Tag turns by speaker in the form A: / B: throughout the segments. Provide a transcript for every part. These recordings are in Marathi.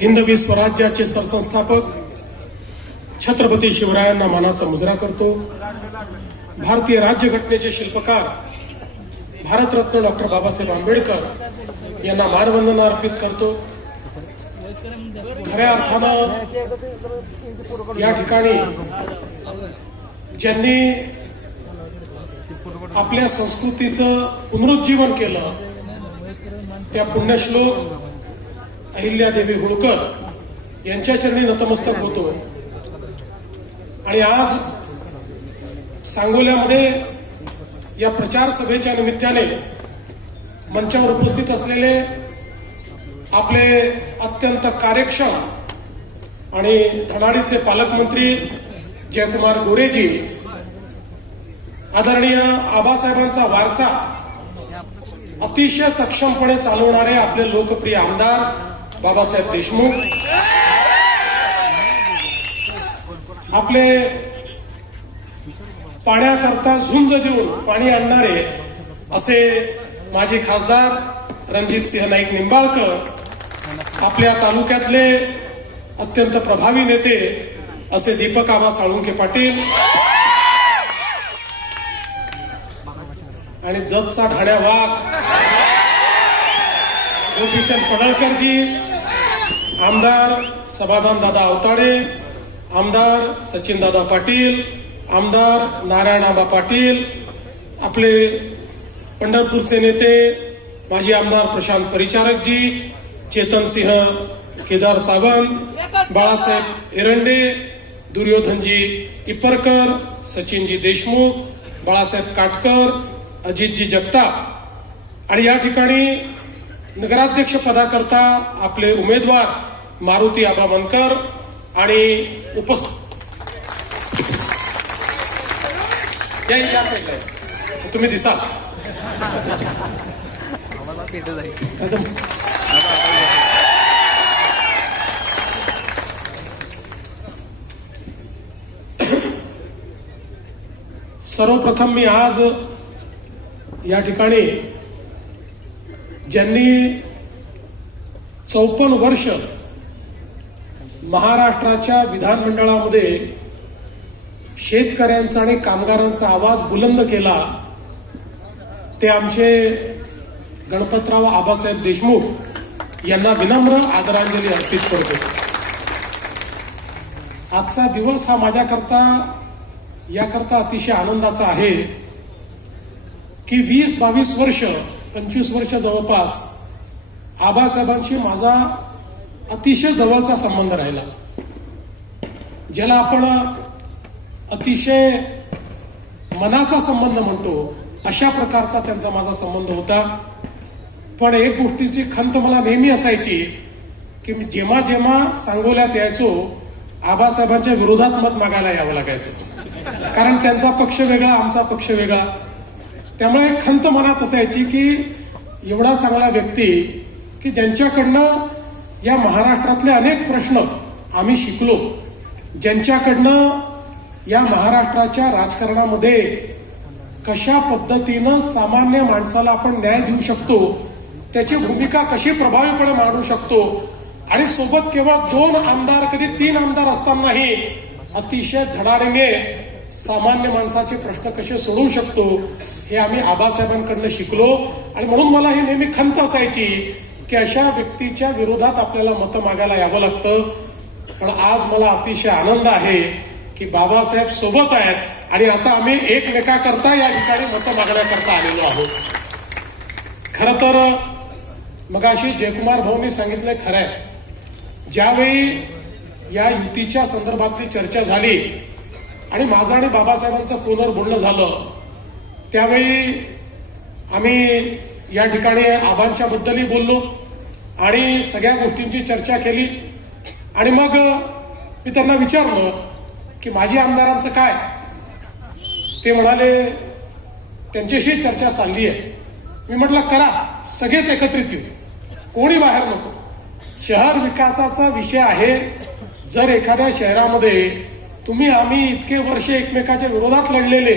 A: हिंदवी स्वराज्याचे सरसंस्थापक छत्रपती शिवरायांना मानाचा मुजरा करतो भारतीय राज्यघटनेचे शिल्पकार भारतरत्न डॉक्टर बाबासाहेब आंबेडकर यांना मानवंदना अर्पित करतो खऱ्या अर्थानं या ठिकाणी ज्यांनी आपल्या संस्कृतीचं पुनरुज्जीवन केलं त्या पुण्यश्लोक अहिल्यादेवी होळकर यांच्या चरणी नतमस्तक होतो आणि आज सांगोल्यामध्ये या प्रचार सभेच्या निमित्ताने मंचावर उपस्थित असलेले आपले अत्यंत कार्यक्षम आणि धडाडीचे पालकमंत्री जयकुमार गोरेजी आदरणीय आबासाहेबांचा वारसा अतिशय सक्षमपणे चालवणारे आपले लोकप्रिय आमदार बाबासाहेब देशमुख आपले पाण्याकरता झुंज देऊन पाणी आणणारे असे माजी खासदार रणजित सिंह नाईक निंबाळकर आपल्या तालुक्यातले अत्यंत प्रभावी नेते असे दीपक आबा साळुंखे पाटील आणि जगचा ढाड्या वाघ गोपीचंद पडळकरजी आमदार समाधान दादा अवताडे आमदार सचिन दादा पाटील आमदार नारायण पाटील आपले पंढरपूरचे नेते माजी आमदार प्रशांत परिचारकजी सिंह केदार सावंत बाळासाहेब एरंडे दुर्योधनजी इपरकर सचिनजी देशमुख बाळासाहेब काटकर अजितजी जगताप आणि या ठिकाणी नगराध्यक्ष पदाकरता आपले उमेदवार मारुती आबा मनकर आणि उपस्थित तुम्ही दिसाल सर्वप्रथम मी आज या ठिकाणी ज्यांनी चौपन्न वर्ष महाराष्ट्राच्या विधानमंडळामध्ये शेतकऱ्यांचा आणि कामगारांचा आवाज बुलंद केला ते आमचे गणपतराव आबासाहेब देशमुख यांना विनम्र आदरांजली अर्पित करतो आजचा दिवस हा माझ्याकरता याकरता अतिशय आनंदाचा आहे की वीस बावीस वर्ष पंचवीस वर्ष जवळपास आबासाहेबांशी माझा अतिशय जवळचा संबंध राहिला ज्याला आपण अतिशय मनाचा संबंध म्हणतो अशा प्रकारचा त्यांचा माझा संबंध होता पण एक गोष्टीची खंत मला नेहमी असायची की मी जेव्हा जेव्हा सांगोल्यात यायचो आबासाहेबांच्या विरोधात मत मागायला यावं लागायचं कारण त्यांचा पक्ष वेगळा आमचा पक्ष वेगळा त्यामुळे खंत मनात असायची की एवढा चांगला व्यक्ती की ज्यांच्याकडनं या महाराष्ट्रातले अनेक प्रश्न आम्ही शिकलो ज्यांच्याकडनं या महाराष्ट्राच्या राजकारणामध्ये कशा पद्धतीनं सामान्य माणसाला आपण न्याय देऊ शकतो त्याची भूमिका कशी प्रभावीपणे मांडू शकतो आणि सोबत केवळ दोन आमदार कधी तीन आमदार असतानाही अतिशय धडाडीने सामान्य माणसाचे प्रश्न कसे सोडवू शकतो हे आम्ही आबासाहेबांकडनं शिकलो आणि म्हणून मला ही नेहमी खंत असायची की अशा व्यक्तीच्या विरोधात आपल्याला मतं मागायला यावं लागतं पण आज मला अतिशय आनंद आहे की बाबासाहेब सोबत आहेत आणि आता आम्ही एकमेकाकरता या ठिकाणी मतं मागण्याकरता आलेलो आहोत खरं तर मगाशी जयकुमार भाऊनी सांगितलंय खरंय ज्यावेळी या युतीच्या संदर्भातली चर्चा झाली आणि माझं आणि बाबासाहेबांचं फोनवर बोलणं झालं त्यावेळी आम्ही या ठिकाणी बद्दलही बोललो आणि सगळ्या गोष्टींची चर्चा केली आणि मग मी त्यांना विचारलं की माजी आमदारांचं काय ते म्हणाले त्यांच्याशी चर्चा चालली आहे मी म्हटलं करा सगळेच एकत्रित येऊ कोणी बाहेर नको शहर विकासाचा विषय आहे जर एखाद्या शहरामध्ये तुम्ही आम्ही इतके वर्ष एकमेकाच्या विरोधात लढलेले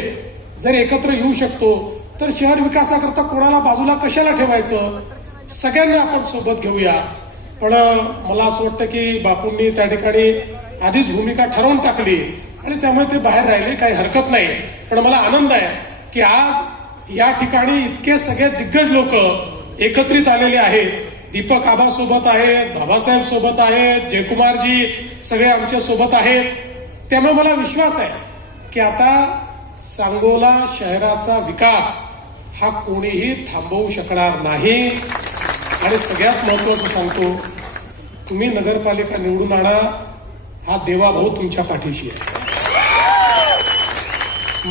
A: जर एकत्र येऊ शकतो तर शहर विकासाकरता कोणाला बाजूला कशाला ठेवायचं सगळ्यांना आपण सोबत घेऊया पण मला असं वाटतं की बापूंनी त्या ठिकाणी आधीच भूमिका ठरवून टाकली आणि त्यामुळे ते बाहेर राहिले काही हरकत नाही पण मला आनंद आहे की आज या ठिकाणी इतके सगळे दिग्गज लोक एकत्रित आलेले आहेत दीपक आबा सोबत आहेत बाबासाहेब सोबत आहेत जयकुमारजी सगळे आमच्या सोबत आहेत त्यामुळे मला विश्वास आहे की आता सांगोला शहराचा विकास हा कोणीही थांबवू शकणार नाही आणि सगळ्यात महत्वाचं सांगतो तुम्ही नगरपालिका निवडून आणा हा देवाभाऊ तुमच्या पाठीशी आहे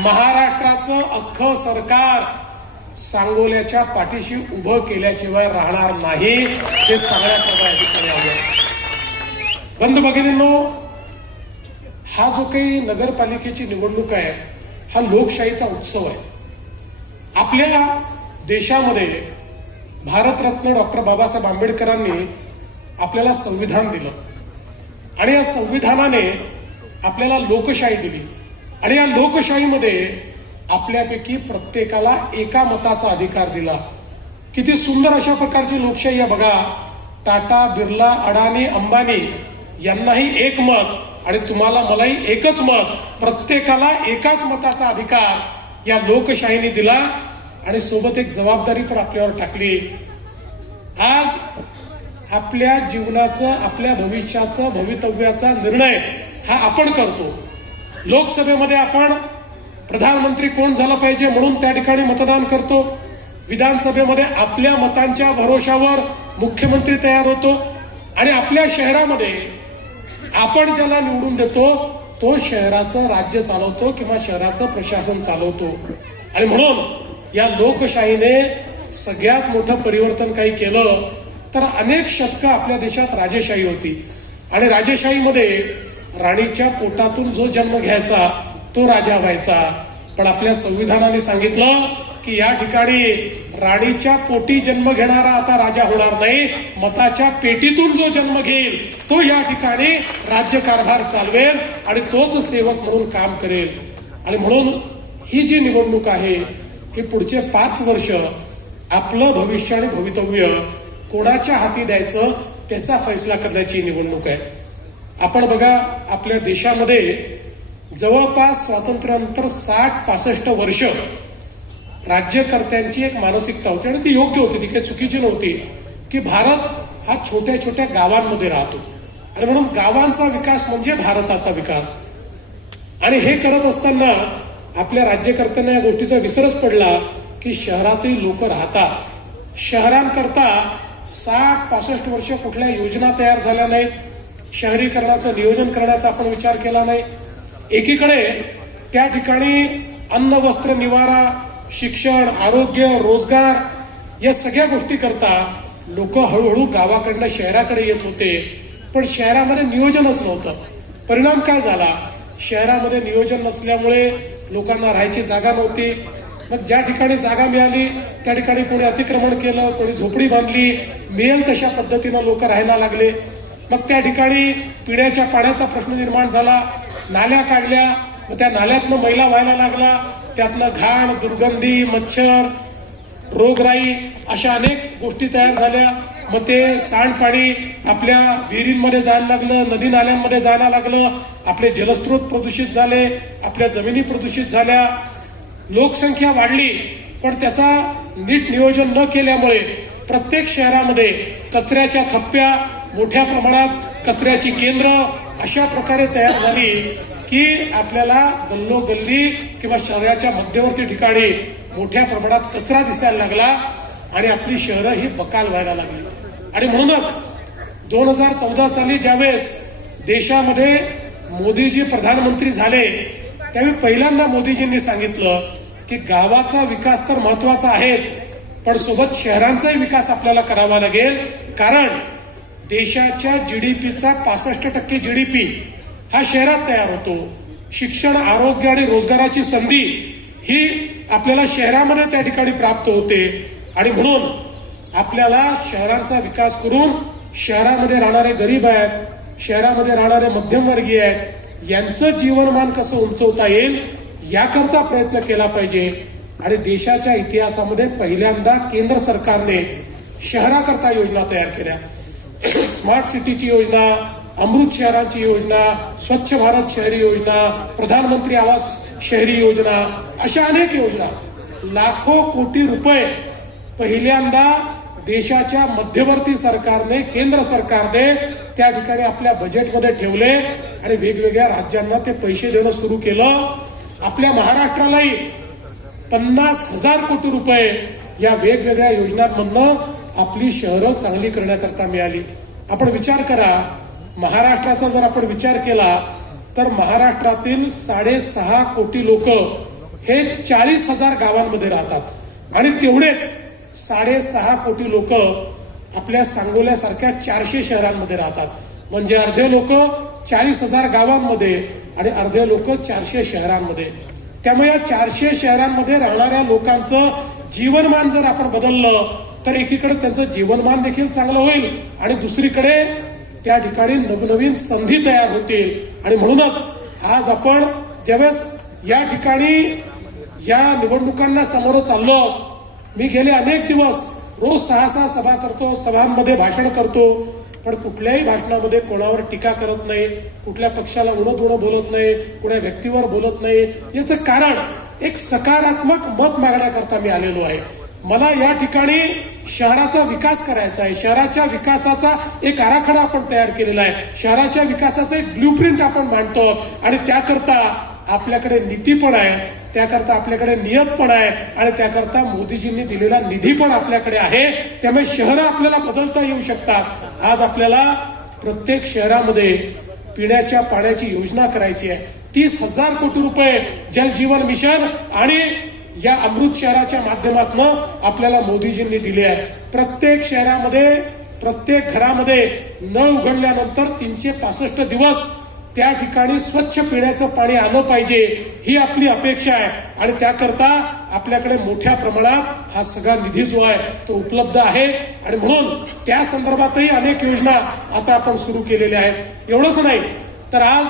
A: महाराष्ट्राचं अख्खं सरकार सांगोल्याच्या पाठीशी उभं केल्याशिवाय राहणार नाही हे सगळ्या प्रकारे बंधू भगिनींनो हा जो काही नगरपालिकेची निवडणूक आहे हा लोकशाहीचा उत्सव आहे आपल्या देशामध्ये भारतरत्न डॉक्टर बाबासाहेब आंबेडकरांनी आपल्याला संविधान दिलं आणि या संविधानाने आपल्याला लोकशाही दिली आणि या लोकशाहीमध्ये आपल्यापैकी प्रत्येकाला एका मताचा अधिकार दिला किती सुंदर अशा प्रकारची लोकशाही आहे बघा टाटा बिर्ला अडाणी अंबानी यांनाही एक मत आणि तुम्हाला मलाही एकच मत प्रत्येकाला एकाच मताचा अधिकार या लोकशाहीने दिला आणि सोबत एक जबाबदारी पण आपल्यावर टाकली आज आपल्या जीवनाचं आपल्या भविष्याचं भवितव्याचा निर्णय हा आपण करतो लोकसभेमध्ये आपण प्रधानमंत्री कोण झाला पाहिजे म्हणून त्या ठिकाणी मतदान करतो विधानसभेमध्ये आपल्या मतांच्या भरोशावर मुख्यमंत्री तयार होतो आणि आपल्या शहरामध्ये आपण ज्याला निवडून देतो तो शहराचं राज्य चालवतो किंवा शहराचं प्रशासन चालवतो आणि म्हणून या लोकशाहीने सगळ्यात मोठं परिवर्तन काही केलं तर अनेक शतक आपल्या देशात राजेशाही होती आणि राजेशाहीमध्ये राणीच्या पोटातून जो जन्म घ्यायचा तो राजा व्हायचा पण आपल्या संविधानाने सांगितलं की या ठिकाणी राणीच्या पोटी जन्म घेणारा आता राजा होणार नाही मताच्या पेटीतून जो जन्म घेईल तो या ठिकाणी राज्यकारभार चालवेल आणि तोच सेवक म्हणून काम करेल आणि म्हणून ही जी निवडणूक आहे ही पुढचे पाच वर्ष आपलं भविष्य आणि भवितव्य कोणाच्या हाती द्यायचं त्याचा फैसला करण्याची निवडणूक आहे आपण बघा आपल्या देशामध्ये जवळपास स्वातंत्र्यानंतर साठ पासष्ट वर्ष राज्यकर्त्यांची एक मानसिकता होती आणि ती योग्य होती ती काही चुकीची नव्हती की भारत हा छोट्या छोट्या गावांमध्ये राहतो आणि म्हणून गावांचा विकास म्हणजे भारताचा विकास आणि हे करत असताना आपल्या राज्यकर्त्यांना या गोष्टीचा विसरच पडला की शहरातही लोक राहतात शहरांकरता साठ पासष्ट वर्ष कुठल्या योजना तयार झाल्या नाही शहरीकरणाचं नियोजन करण्याचा आपण विचार केला नाही एकीकडे त्या ठिकाणी अन्न वस्त्र निवारा शिक्षण आरोग्य रोजगार या सगळ्या गोष्टी करता लोक हळूहळू गावाकडनं शहराकडे येत होते पण शहरामध्ये नियोजनच नव्हतं परिणाम काय झाला शहरामध्ये नियोजन नसल्यामुळे लोकांना राहायची जागा नव्हती मग ज्या ठिकाणी जागा मिळाली त्या ठिकाणी कोणी अतिक्रमण केलं कोणी झोपडी बांधली मिळेल तशा पद्धतीनं लोक राहायला लागले मग त्या ठिकाणी पिण्याच्या पाण्याचा प्रश्न निर्माण झाला नाल्या काढल्या मग त्या नाल्यातनं मैला व्हायला लागला त्यातनं घाण दुर्गंधी मच्छर रोगराई अशा अनेक गोष्टी तयार झाल्या मग ते सांडपाणी आपल्या विहिरींमध्ये जायला लागलं नदी नाल्यांमध्ये जायला लागलं आपले जलस्रोत प्रदूषित झाले आपल्या जमिनी प्रदूषित झाल्या लोकसंख्या वाढली पण त्याचा नीट नियोजन न केल्यामुळे प्रत्येक शहरामध्ये कचऱ्याच्या खप्प्या मोठ्या प्रमाणात कचऱ्याची केंद्र अशा प्रकारे तयार झाली की आपल्याला गल्लोगल्ली किंवा शहराच्या मध्यवर्ती ठिकाणी मोठ्या प्रमाणात कचरा दिसायला लागला आणि आपली शहरं ही बकाल व्हायला लागली आणि म्हणूनच दोन हजार चौदा साली ज्यावेळेस देशामध्ये मोदीजी प्रधानमंत्री झाले त्यावेळी पहिल्यांदा मोदीजींनी सांगितलं की गावाचा विकास तर महत्वाचा आहेच पण सोबत शहरांचाही विकास आपल्याला करावा लागेल कारण देशाच्या जीडीपीचा पासष्ट टक्के जीडीपी हा शहरात तयार होतो शिक्षण आरोग्य आणि रोजगाराची संधी ही आपल्याला शहरामध्ये त्या ठिकाणी प्राप्त होते आणि म्हणून आपल्याला शहरांचा विकास करून शहरामध्ये राहणारे गरीब आहेत शहरामध्ये राहणारे मध्यमवर्गीय आहेत यांचं जीवनमान कसं उंचवता येईल याकरता प्रयत्न केला पाहिजे आणि देशाच्या इतिहासामध्ये पहिल्यांदा केंद्र सरकारने शहराकरता योजना तयार केल्या स्मार्ट सिटीची योजना अमृत शहराची योजना स्वच्छ भारत शहरी योजना प्रधानमंत्री आवास शहरी योजना अशा अनेक योजना लाखो कोटी रुपये पहिल्यांदा देशाच्या मध्यवर्ती सरकारने केंद्र सरकारने त्या ठिकाणी आपल्या बजेटमध्ये ठेवले आणि वेगवेगळ्या राज्यांना ते पैसे देणं सुरू केलं आपल्या महाराष्ट्रालाही पन्नास हजार कोटी रुपये या वेगवेगळ्या योजनांमधनं आपली शहरं चांगली करण्याकरता मिळाली आपण विचार करा महाराष्ट्राचा जर आपण विचार केला तर महाराष्ट्रातील साडेसहा कोटी लोक हे चाळीस हजार गावांमध्ये राहतात आणि तेवढेच साडेसहा कोटी लोक आपल्या सांगोल्यासारख्या चारशे शहरांमध्ये राहतात म्हणजे अर्धे लोक चाळीस हजार गावांमध्ये आणि अर्धे लोक चारशे शहरांमध्ये त्यामुळे या चारशे शहरांमध्ये राहणाऱ्या लोकांचं जीवनमान जर आपण बदललं तर एकीकडे त्यांचं जीवनमान देखील चांगलं होईल आणि दुसरीकडे त्या ठिकाणी नवनवीन संधी तयार होतील आणि म्हणूनच आज आपण ज्यावेळेस या ठिकाणी या निवडणुकांना समोर चाललो मी गेले अनेक दिवस रोज सहा सहा सभा करतो सभांमध्ये भाषण करतो पण कुठल्याही भाषणामध्ये कोणावर टीका करत नाही कुठल्या पक्षाला उणत उणं बोलत नाही कुठल्या व्यक्तीवर बोलत नाही याचं कारण एक सकारात्मक मत मागण्याकरता मी आलेलो आहे मला या ठिकाणी शहराचा विकास करायचा आहे शहराच्या विकासाचा एक आराखडा आपण तयार केलेला आहे शहराच्या विकासाचा एक ब्लूप्रिंट आपण मांडतो आणि त्याकरता आपल्याकडे नीती पण आहे त्याकरता आपल्याकडे नियत पण आहे आणि त्याकरता मोदीजींनी दिलेला निधी पण आपल्याकडे आहे त्यामुळे शहरं आपल्याला बदलता येऊ शकतात आज आपल्याला प्रत्येक शहरामध्ये पिण्याच्या पाण्याची योजना करायची आहे तीस हजार कोटी रुपये जल जीवन मिशन आणि या अमृत शहराच्या माध्यमातून आपल्याला मोदीजींनी दिले आहे प्रत्येक शहरामध्ये प्रत्येक घरामध्ये न उघडल्यानंतर तीनशे पासष्ट दिवस त्या ठिकाणी स्वच्छ पिण्याचं पाणी आलं पाहिजे ही आपली अपेक्षा आहे आणि त्याकरता आपल्याकडे मोठ्या प्रमाणात हा सगळा निधी जो आहे तो उपलब्ध आहे आणि म्हणून त्या संदर्भातही अनेक योजना आता आपण सुरू केलेल्या आहेत एवढंच नाही तर आज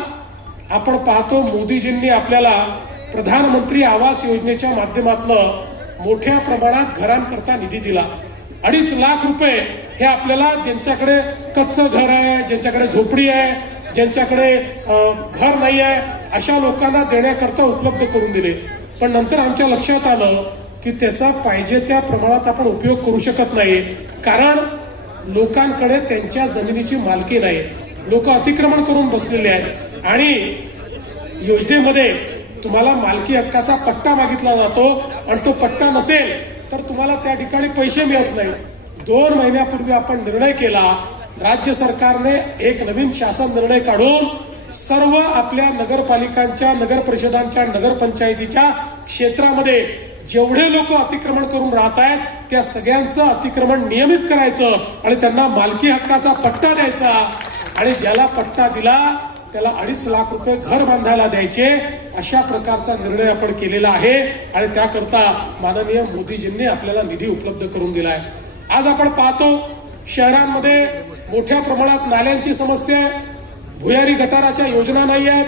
A: आपण पाहतो मोदीजींनी आपल्याला प्रधानमंत्री आवास योजनेच्या माध्यमातून मोठ्या प्रमाणात घरांकरता निधी दिला अडीच लाख रुपये हे आपल्याला ज्यांच्याकडे कच्चं घर आहे ज्यांच्याकडे झोपडी आहे ज्यांच्याकडे घर नाही आहे अशा लोकांना देण्याकरता उपलब्ध करून दिले पण नंतर आमच्या लक्षात आलं की त्याचा पाहिजे त्या प्रमाणात आपण उपयोग करू शकत नाही कारण लोकांकडे त्यांच्या जमिनीची मालकी नाही लोक अतिक्रमण करून बसलेले आहेत आणि योजनेमध्ये तुम्हाला मालकी हक्काचा पट्टा मागितला जातो आणि तो पट्टा नसेल तर तुम्हाला त्या ठिकाणी पैसे मिळत नाही दोन महिन्यापूर्वी आपण निर्णय केला राज्य सरकारने एक नवीन शासन निर्णय काढून सर्व आपल्या नगरपालिकांच्या नगर परिषदांच्या नगरपंचायतीच्या क्षेत्रामध्ये जेवढे लोक अतिक्रमण करून राहत आहेत त्या सगळ्यांचं अतिक्रमण नियमित करायचं आणि त्यांना मालकी हक्काचा पट्टा द्यायचा आणि ज्याला पट्टा दिला त्याला अडीच लाख रुपये घर बांधायला द्यायचे अशा प्रकारचा निर्णय आपण केलेला आहे आणि त्याकरता माननीय मोदीजींनी आपल्याला निधी उपलब्ध करून दिला आहे आज आपण पाहतो शहरांमध्ये मोठ्या प्रमाणात नाल्यांची समस्या आहे भुयारी गटाराच्या योजना नाही आहेत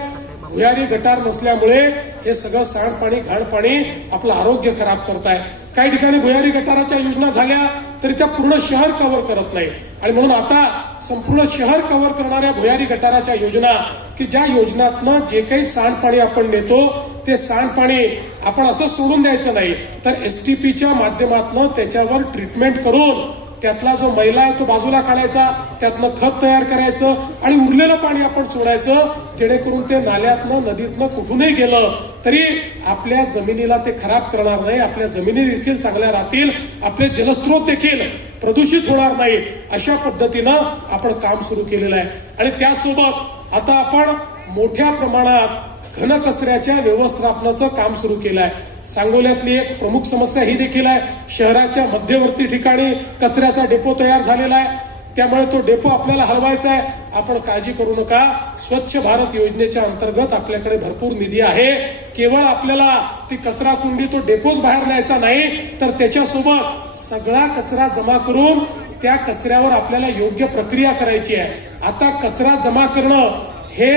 A: भुयारी गटार नसल्यामुळे हे सगळं सांडपाणी घाणपाणी आपलं आरोग्य खराब करत आहे काही ठिकाणी भुयारी गटाराच्या योजना झाल्या तरी त्या पूर्ण शहर कव्हर करत नाही आणि म्हणून आता संपूर्ण शहर कव्हर करणाऱ्या भुयारी गटाराच्या योजना की ज्या योजनातनं जे काही सांडपाणी आपण नेतो ते सांडपाणी आपण असं सोडून द्यायचं नाही तर एस टी पीच्या माध्यमातनं त्याच्यावर ट्रीटमेंट करून त्यातला जो मैला आहे तो बाजूला काढायचा त्यातनं खत तयार करायचं आणि उरलेलं पाणी आपण सोडायचं जेणेकरून ते नाल्यातनं नदीतनं कुठूनही गेलं तरी आपल्या जमिनीला ते खराब करणार नाही आपल्या जमिनी देखील चांगल्या राहतील आपले जलस्रोत देखील प्रदूषित होणार नाही अशा पद्धतीनं आपण काम सुरू केलेलं आहे आणि त्यासोबत आता आपण मोठ्या प्रमाणात घनकचऱ्याच्या व्यवस्थापनाचं काम सुरू केलं आहे सांगोल्यातली एक प्रमुख समस्या ही देखील आहे शहराच्या मध्यवर्ती ठिकाणी कचऱ्याचा डेपो तयार झालेला आहे त्यामुळे तो डेपो आपल्याला हलवायचा आहे आपण काळजी करू नका स्वच्छ भारत योजनेच्या अंतर्गत आपल्याकडे भरपूर निधी आहे केवळ आपल्याला ती कचरा कुंडी तो डेपोच बाहेर न्यायचा नाही तर त्याच्यासोबत सगळा कचरा जमा करून त्या कचऱ्यावर आपल्याला योग्य प्रक्रिया करायची आहे आता कचरा जमा करणं हे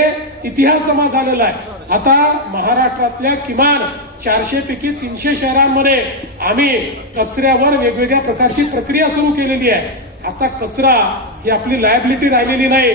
A: इतिहास जमा झालेला आहे आता महाराष्ट्रातल्या किमान चारशे पैकी तीनशे शहरांमध्ये आम्ही कचऱ्यावर वेगवेगळ्या प्रकारची प्रक्रिया सुरू केलेली आहे आता कचरा ही आपली लायबिलिटी राहिलेली नाही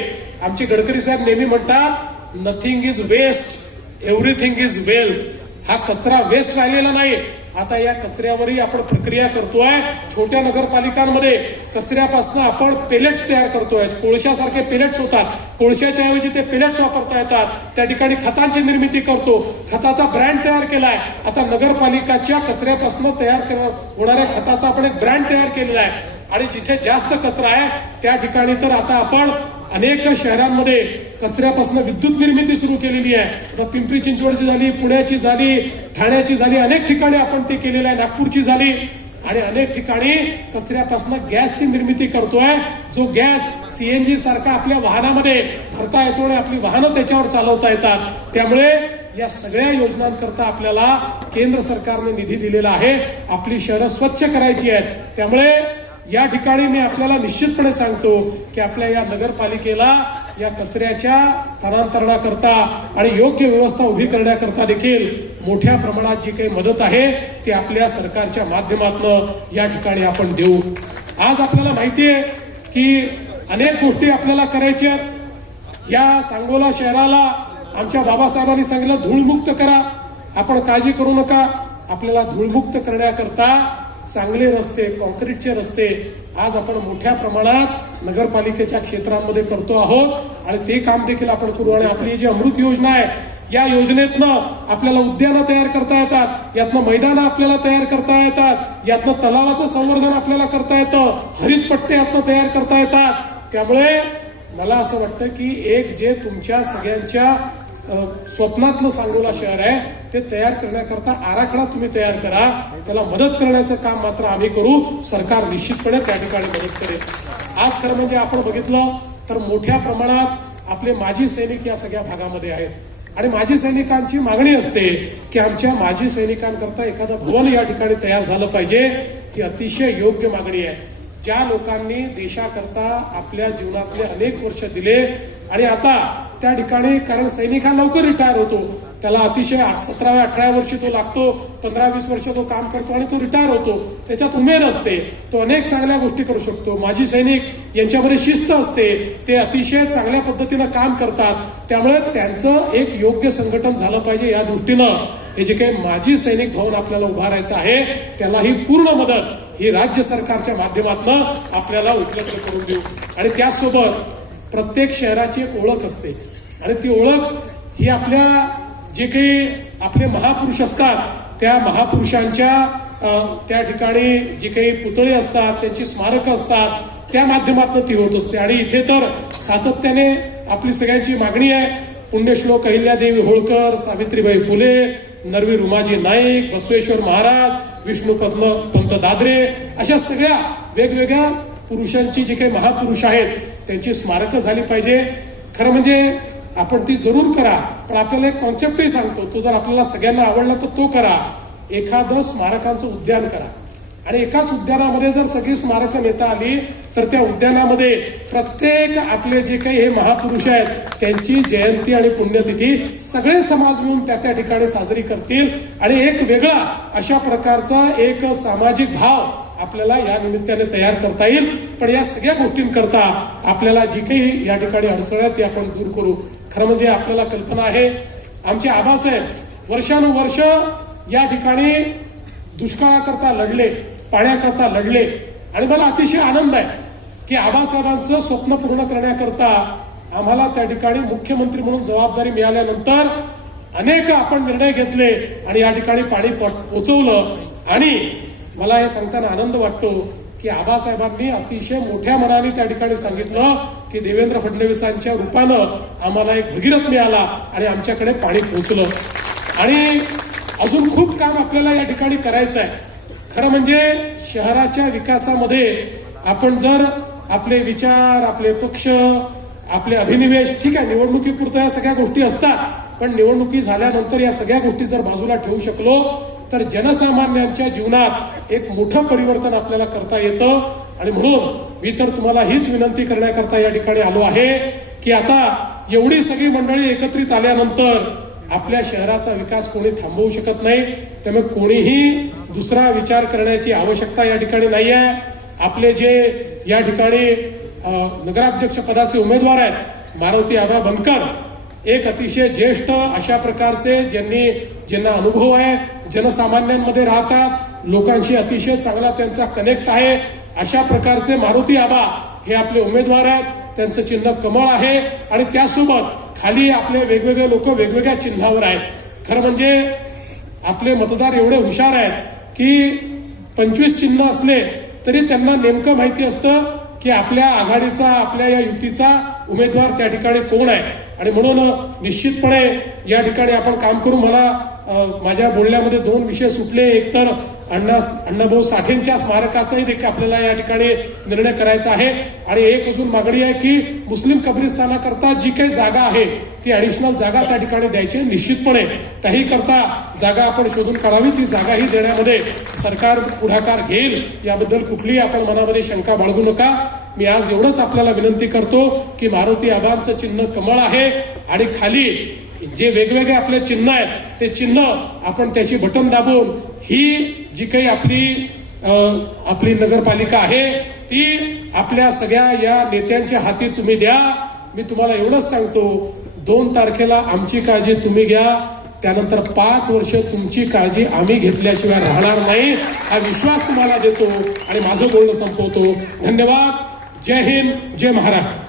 A: आमचे गडकरी साहेब नेहमी म्हणतात nothing is waste everything is wealth हा कचरा वेस्ट राहिलेला नाही आता या कचऱ्यावरही आपण प्रक्रिया करतोय छोट्या नगरपालिकांमध्ये कचऱ्यापासून आपण पेलेट्स तयार करतोय कोळशासारखे पेलेट्स होतात कोळशाच्या ऐवजी ते पेलेट्स वापरता येतात त्या ठिकाणी खतांची निर्मिती करतो खताचा ब्रँड तयार केलाय आता नगरपालिकाच्या कचऱ्यापासून तयार होणाऱ्या खताचा आपण एक ब्रँड तयार केलेला आहे आणि जिथे जास्त कचरा आहे त्या ठिकाणी तर आता आपण अनेक शहरांमध्ये कचऱ्यापासून विद्युत निर्मिती सुरू केलेली आहे आता पिंपरी चिंचवडची झाली पुण्याची झाली ठाण्याची झाली अनेक ठिकाणी आपण ते केलेलं आहे नागपूरची झाली आणि अनेक ठिकाणी कचऱ्यापासून गॅसची निर्मिती करतोय जो गॅस सीएनजी सारखा आपल्या वाहनामध्ये भरता येतो आणि आपली वाहनं त्याच्यावर चालवता येतात त्यामुळे या सगळ्या योजनांकरता आपल्याला केंद्र सरकारने निधी दिलेला आहे आपली शहरं स्वच्छ करायची आहेत त्यामुळे या ठिकाणी मी आपल्याला निश्चितपणे सांगतो की आपल्या या नगरपालिकेला या कचऱ्याच्या स्थानांतरणाकरता आणि योग्य व्यवस्था उभी करण्याकरता देखील मोठ्या प्रमाणात जी काही मदत आहे ती आपल्या सरकारच्या माध्यमातून या ठिकाणी आपण देऊ आज आपल्याला माहिती आहे की अनेक गोष्टी आपल्याला करायच्या या सांगोला शहराला आमच्या बाबासाहेबांनी सांगितलं धूळमुक्त करा आपण काळजी करू नका आपल्याला धूळमुक्त करण्याकरता चांगले रस्ते कॉन्क्रीटचे रस्ते आज आपण मोठ्या प्रमाणात नगरपालिकेच्या क्षेत्रांमध्ये करतो आहोत आणि ते काम देखील आपण करू आणि आपली जी अमृत योजना आहे या योजनेतनं आपल्याला उद्यानं तयार करता येतात यातनं मैदानं आपल्याला तयार करता येतात यातनं तलावाचं संवर्धन आपल्याला करता येतं हरित पट्टे यातनं तयार करता येतात त्यामुळे मला असं वाटतं की एक जे तुमच्या सगळ्यांच्या स्वप्नातलं सांगोला शहर आहे ते तयार करण्याकरता आराखडा तुम्ही तयार करा त्याला मदत करण्याचं काम मात्र आम्ही करू सरकार निश्चितपणे त्या ठिकाणी मदत करेल आज खरं म्हणजे आपण बघितलं तर मोठ्या प्रमाणात आपले माजी सैनिक या सगळ्या भागामध्ये आहेत आणि माजी सैनिकांची मागणी असते की आमच्या माजी सैनिकांकरता एखादं भवन या ठिकाणी तयार झालं पाहिजे ही अतिशय योग्य मागणी आहे ज्या लोकांनी देशाकरता आपल्या जीवनातले अनेक वर्ष दिले आणि आता त्या ठिकाणी कारण सैनिक हा लवकर रिटायर होतो त्याला अतिशय सतराव्या अठराव्या वर्षी तो लागतो पंधरा वीस वर्ष तो काम करतो आणि तो रिटायर होतो त्याच्यात उमेद असते तो अनेक चांगल्या गोष्टी करू शकतो माजी सैनिक यांच्यामध्ये शिस्त असते ते अतिशय चांगल्या पद्धतीनं काम करतात त्यामुळे त्यांचं एक योग्य संघटन झालं पाहिजे या दृष्टीनं हे जे काही माजी सैनिक भवन आपल्याला उभारायचं आहे त्याला ही पूर्ण मदत ही राज्य सरकारच्या माध्यमातून आपल्याला उपलब्ध करून देऊ आणि त्याचसोबत प्रत्येक शहराची एक ओळख असते आणि ती ओळख ही आपल्या जे काही आपले महापुरुष असतात त्या महापुरुषांच्या त्या ठिकाणी जे काही पुतळे असतात त्यांची स्मारक असतात त्या माध्यमातून ती होत असते आणि इथे तर सातत्याने आपली सगळ्यांची मागणी आहे पुण्यश्लोक अहिल्यादेवी होळकर सावित्रीबाई फुले नरवी रुमाजी नाईक बसवेश्वर महाराज विष्णू पद्म पंत दादरे अशा सगळ्या वेगवेगळ्या पुरुषांची जे काही महापुरुष आहेत त्यांची स्मारकं झाली पाहिजे खरं म्हणजे आपण ती जरूर करा पण आपल्याला एक कॉन्सेप्टही सांगतो तो जर आपल्याला सगळ्यांना आवडला तर तो करा एखादं स्मारकांचं उद्यान करा आणि एकाच उद्यानामध्ये जर सगळी स्मारकं नेता आली तर त्या उद्यानामध्ये प्रत्येक आपले जे काही हे महापुरुष आहेत त्यांची जयंती आणि पुण्यतिथी सगळे समाज मिळून त्या त्या ठिकाणी साजरी करतील आणि एक वेगळा अशा प्रकारचा एक सामाजिक भाव आपल्याला या निमित्ताने तयार करता येईल पण या सगळ्या गोष्टींकरता आपल्याला जी काही या ठिकाणी अडचण आहे ती आपण दूर करू खरं म्हणजे आपल्याला कल्पना आहे आमचे आबासाहेब वर्षानुवर्ष या ठिकाणी दुष्काळाकरता लढले पाण्याकरता लढले आणि मला अतिशय आनंद आहे की आबासाहेबांचं स्वप्न पूर्ण करण्याकरता आम्हाला त्या ठिकाणी मुख्यमंत्री म्हणून जबाबदारी मिळाल्यानंतर अनेक आपण निर्णय घेतले आणि या ठिकाणी पाणी पोचवलं आणि मला हे सांगताना आनंद वाटतो की आबासाहेबांनी अतिशय मोठ्या मनाने त्या ठिकाणी सांगितलं की देवेंद्र फडणवीसांच्या रूपानं आम्हाला एक भगीरथ मिळाला आणि आमच्याकडे पाणी पोचलं आणि अजून खूप काम आपल्याला या ठिकाणी करायचं आहे खरं म्हणजे शहराच्या विकासामध्ये आपण जर आपले विचार आपले पक्ष आपले अभिनिवेश ठीक आहे निवडणुकीपुरतं या सगळ्या गोष्टी असतात पण निवडणुकी झाल्यानंतर या सगळ्या गोष्टी जर बाजूला ठेवू शकलो तर जनसामान्यांच्या जीवनात एक मोठं परिवर्तन आपल्याला करता येतं आणि म्हणून मी तर तुम्हाला हीच विनंती करण्याकरता या ठिकाणी आलो आहे की आता एवढी सगळी मंडळी एकत्रित आल्यानंतर आपल्या शहराचा विकास कोणी थांबवू शकत नाही त्यामुळे कोणीही दुसरा विचार करण्याची आवश्यकता या ठिकाणी नाही आहे आपले जे या ठिकाणी नगराध्यक्ष पदाचे उमेदवार आहेत मारुती आबा बनकर एक अतिशय ज्येष्ठ अशा प्रकारचे ज्यांनी ज्यांना अनुभव आहे जनसामान्यांमध्ये राहतात लोकांशी अतिशय चांगला त्यांचा कनेक्ट आहे अशा प्रकारचे मारुती आबा हे आपले उमेदवार आहेत त्यांचं चिन्ह कमळ आहे आणि त्यासोबत खाली आपले वेगवेगळे लोक वेगवेगळ्या चिन्हावर आहेत खरं म्हणजे आपले मतदार एवढे हुशार आहेत की पंचवीस चिन्ह असले तरी त्यांना नेमकं माहिती असतं की आपल्या आघाडीचा आपल्या या युतीचा उमेदवार त्या ठिकाणी कोण आहे आणि म्हणून निश्चितपणे या ठिकाणी आपण काम करू मला माझ्या बोलण्यामध्ये दोन विषय सुटले एकतर अण्णा अण्णाभाऊ साठेंच्या स्मारकाचाही देखील आपल्याला या ठिकाणी निर्णय करायचा आहे आणि एक अजून मागणी आहे की मुस्लिम कब्रिस्तानाकरता जी काही जागा आहे ती ॲडिशनल जागा त्या ठिकाणी द्यायची निश्चितपणे त्याही करता जागा आपण शोधून काढावी ती जागाही देण्यामध्ये सरकार पुढाकार घेईल याबद्दल कुठलीही आपण मनामध्ये शंका बाळगू नका मी आज एवढंच आपल्याला विनंती करतो की मारुती आबांचं चिन्ह कमळ आहे आणि खाली जे वेगवेगळे आपले चिन्ह आहेत ते चिन्ह आपण त्याची बटन दाबून ही जी काही आपली आपली नगरपालिका आहे ती आपल्या सगळ्या या नेत्यांच्या हाती तुम्ही द्या मी तुम्हाला एवढंच सांगतो दोन तारखेला आमची काळजी तुम्ही घ्या त्यानंतर पाच वर्ष तुमची काळजी आम्ही घेतल्याशिवाय राहणार नाही हा विश्वास तुम्हाला देतो आणि माझं बोलणं संपवतो धन्यवाद जय हिंद जय महाराष्ट्र